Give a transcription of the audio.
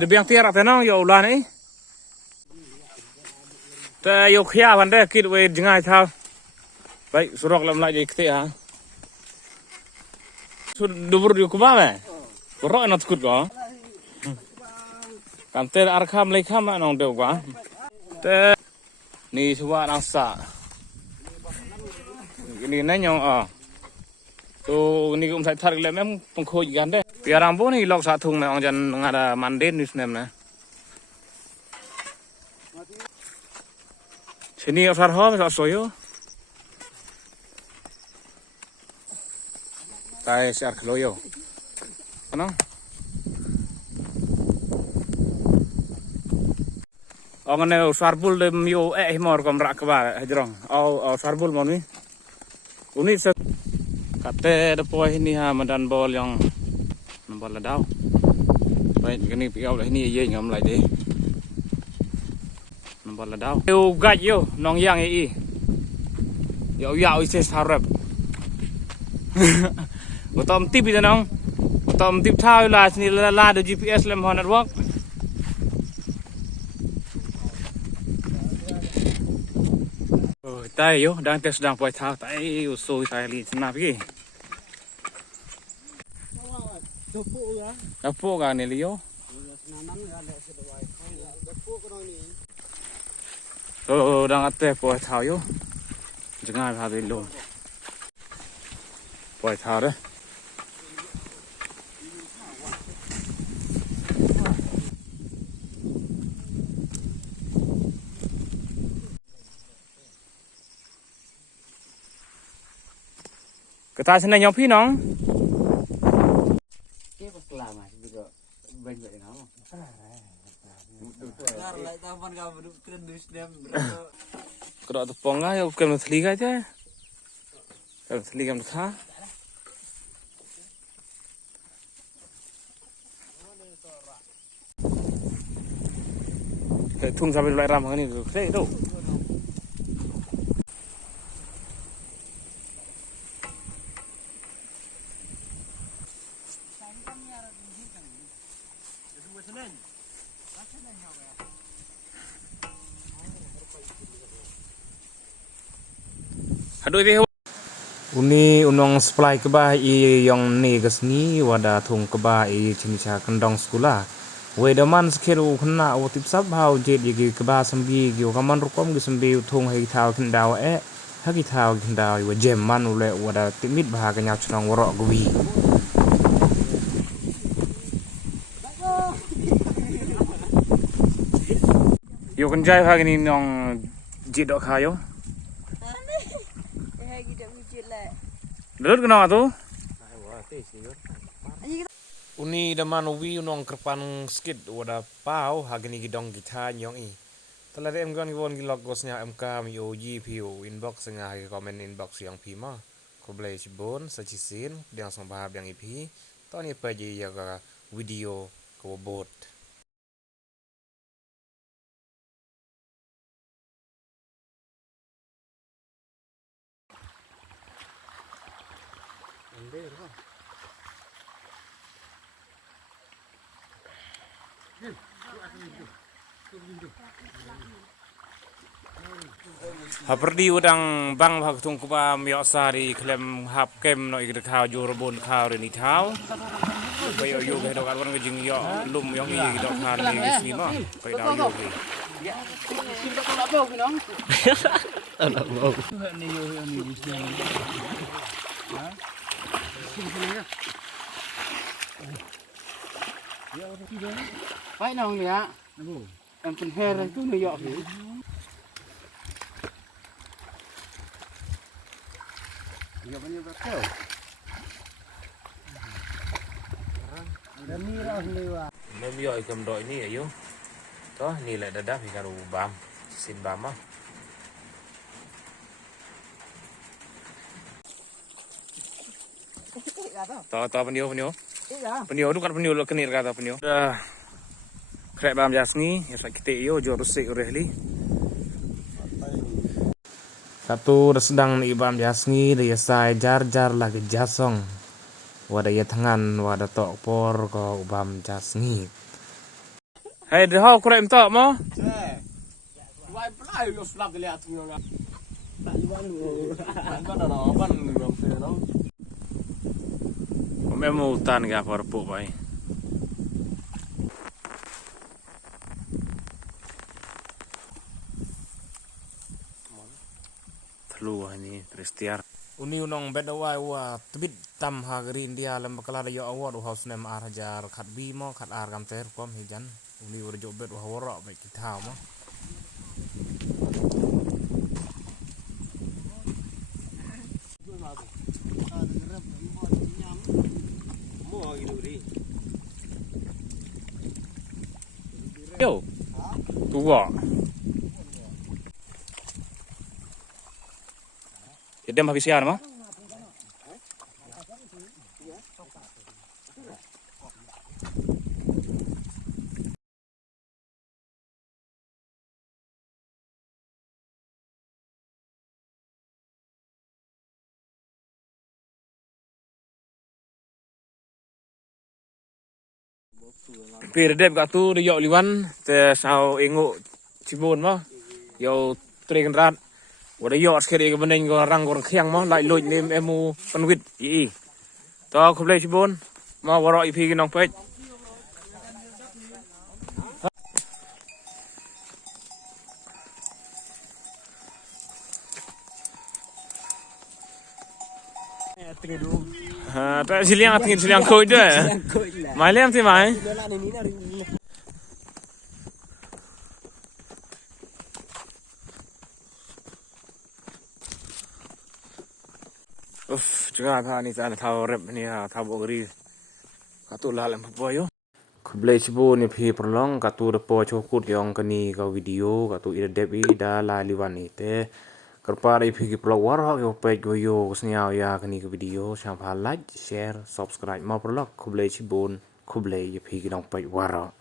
de biang tiar atena yo ulan ai. Te yo khia van de kit we jingai thao. Baik, surok lam lại jadi kete ha. Sur dubur yo kuba me. Ro na tkut go. Kam te arkham lai kham nong deu kwa. Te ni suwa nang sa. Ini nanyong tu ni cũng sai thật là mấy con khôi gần đấy. Bây giờ bố này lọc xả thùng này ông chân ngada mandate như thế này. Sini ở phạt hoa sao soi yo. Tai siar khlo yo. Ano? Ông này sarbul dem yo himor kom rak ba hajrong. Au sarbul mon ni. Uni se kate depo ini ha madan bol yang nombor ladau. Baik ini piau lah ini ye ngam lại đi. Nombor ladau. Yo gaj yo nong yang i. Yo ya oi se sarap. Otom tip itu nong. Otom tip thao là sini la do GPS lem hon network. Tai yo đang tes sedang poi thao tai usoi tai li sana pi. Dapo ga ni liyo. Đang ate poi thao yo. Jangan ha đi luôn. Poi thao đấy. Cái ta xin này nhóm phi nó. Cái bác làm à chứ có bên vậy nó không? Lại tao vẫn gặp được keren dus dem. Cái đó tập bóng á, cầm nó thলি cái thế. Cầm thli cầm thá. Cái thùng ra bên loại ram cái này được thế đâu. Aduh deh. Uni unong supply keba i yang ne gasni wada thung keba i chimicha kendong skula. Wedaman skeru khna o tip sab hau jet yegi keba sambi gi kaman rukom gi sambi thung hai thau kendao hagi thau kendao wa jem man ule wada timit bah ka nyap chnong woro gwi. Yo kenjai phag ni nong jet dok khayo. Belut kenapa tuh? Uni daman uwi unong kerpan skit wada pau hagini gidong kita nyong i. Telah em gan gibon gilog gosnya MK mi oji piu inbox nga hagi komen inbox yang pi ma. Ko blai cibon sacisin yang song bahab yang ipi. Toni paji ya ga video ko bot. Haperdi udang bang bhag tung kuba miyosa di klem hap kem no igde khao jorobon khao ni thao bayo yo ge dok alwan ngejing yo lum yong i dok khan ni sini ma pai da yo ge anak bau ni yo ni bisnya ha ya udah tidak pai nong ya em pen her itu ni yo ge ya banyak betul. Dan ni lah lewa. Mem yo ikam doi ni ayo. Toh ni lah dadah ikan ubam. Sin bam ah. Toh penio. Penio tu kan penio lo kenir kata penio. Dah. Krek bam jasni, ya sak kite yo jo rusik urehli. Satu sedang ni ibam jasni dia sai jar lagi jasong. Wada ya tangan wada tok por ko ubam jasni. Hey, the hall kurang tak mau? Why play lo slap de lihat ngora. Ban no. Memang hutan ke apa repuk baik. Telu ini Tristiar. Uni unong bedawai wa tebit tam hagrin dia lem bakala yo award house nem arjar khat bi mo khat ar kam ter kom hijan. Uni ur jo bet wa wora baik kita mo. Yo. Tua. Idem habis siar mah. Pir dep kat tu de yok liwan te sao enguk cibun mah. Yo tre kendrat. Wada yok sekali ke beneng ko rang ko khiang mah lai loj ni emu penwit i. To khoblei cibun. Ma waro ipi ki nong pech. Ha, tak siliang tingin siliang koi tu. Mai lem ti mai. Juga tha ni sana tha rep ni ha tha bogri. Katu la lem po yo. Khublei chibu ni phi prolong katu de po chokut yong kani ka video katu ida debi da la liwan ni te. Kerpa phi ki prolog war yo page go yo sniao ya kani ka video sampa like share subscribe ma prolog khublei chibun khublei phi ki dong page war.